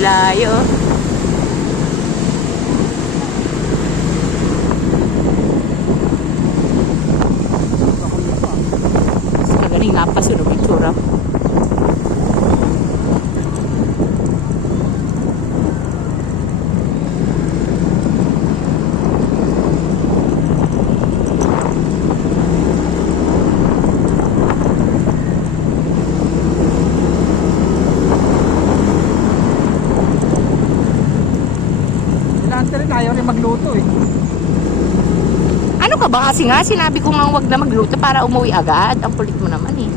Layo. Mas magaling napasunog yung tsura. Ayaw rin magluto eh. Ano ka ba kasi nga? Sinabi ko nga wag na magluto para umuwi agad. Ang kulit mo naman eh.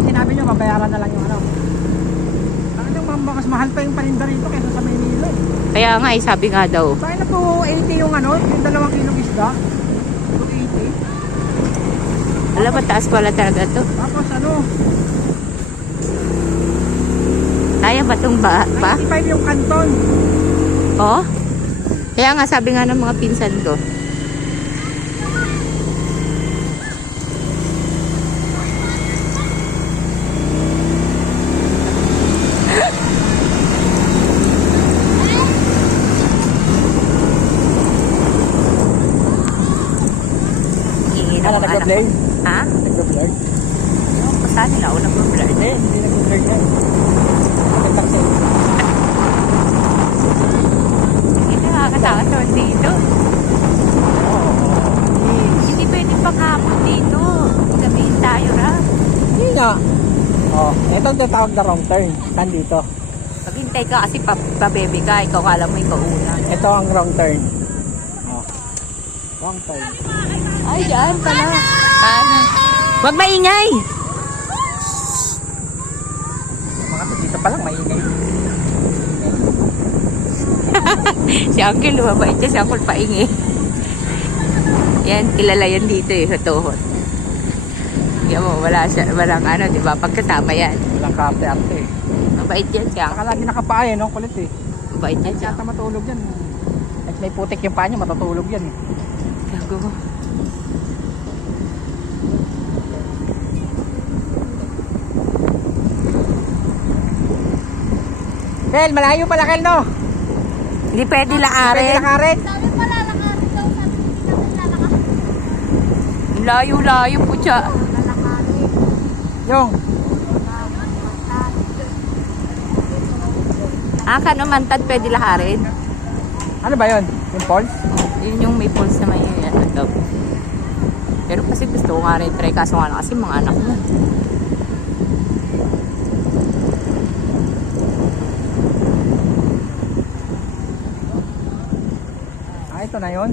Sinabi nyo, babayaran na lang yung ano. Mas mahal pa yung paninda rito kaysa sa Maynila. Kaya nga eh, sabi nga daw. Saan na po 80 yung ano, yung 2 kilong isda? 280. Alam mo, taas pala talaga to. Tapos ano? Kaya ba itong ba? 95 yung kanton. Oh? Kaya nga sabi nga ng mga pinsan ko. Ano, nag-vlog? Ha? Nag-vlog? Yung pasahan nila ako nag-vlog. Hindi nag-vlog yan. Nag-taxi. Hindi nakakatakot naman dito. Hindi pwede pakapon dito. Sabihin tayo ra. Hindi nga. Oh, ito ang tatawag na wrong turn. Saan dito? Maghintay ka kasi pa-baby ka. Ikaw kala mo ikaw una. Ito ang wrong turn. Oh. Wrong turn. Ay, dyan pala. Ano? Huwag maingay! Mga dito pa lang maingay. Si Uncle lumabait siya. Si Uncle paingay. Yan, kilala yan dito eh, sa Tohon. Yan mo, wala siya, walang ano, di ba? Pagkasama yan. Walang kaarte-arte eh. Mabait yan si Saka Uncle. lagi nakapaa eh, no? Kulit eh. Mabait yan Kahit siya. yata matulog yan. Kahit may putik yung paa niya, matutulog yan eh. Gago mo. Kel, malayo pala Kel, no? Hindi pwede Pwede lakarin. lakarin. Sabi pa lalakarin daw, sabi ko lalakarin. Layo-layo po siya. Lalakarin. Yung, Kanumantad pwede lakarin. ano ba yun? Yung falls? Yun yung may pulse na may ano daw. Pero kasi gusto ko nga rin try. Kaso nga lang kasi mga anak mo. Ah, ito na yun.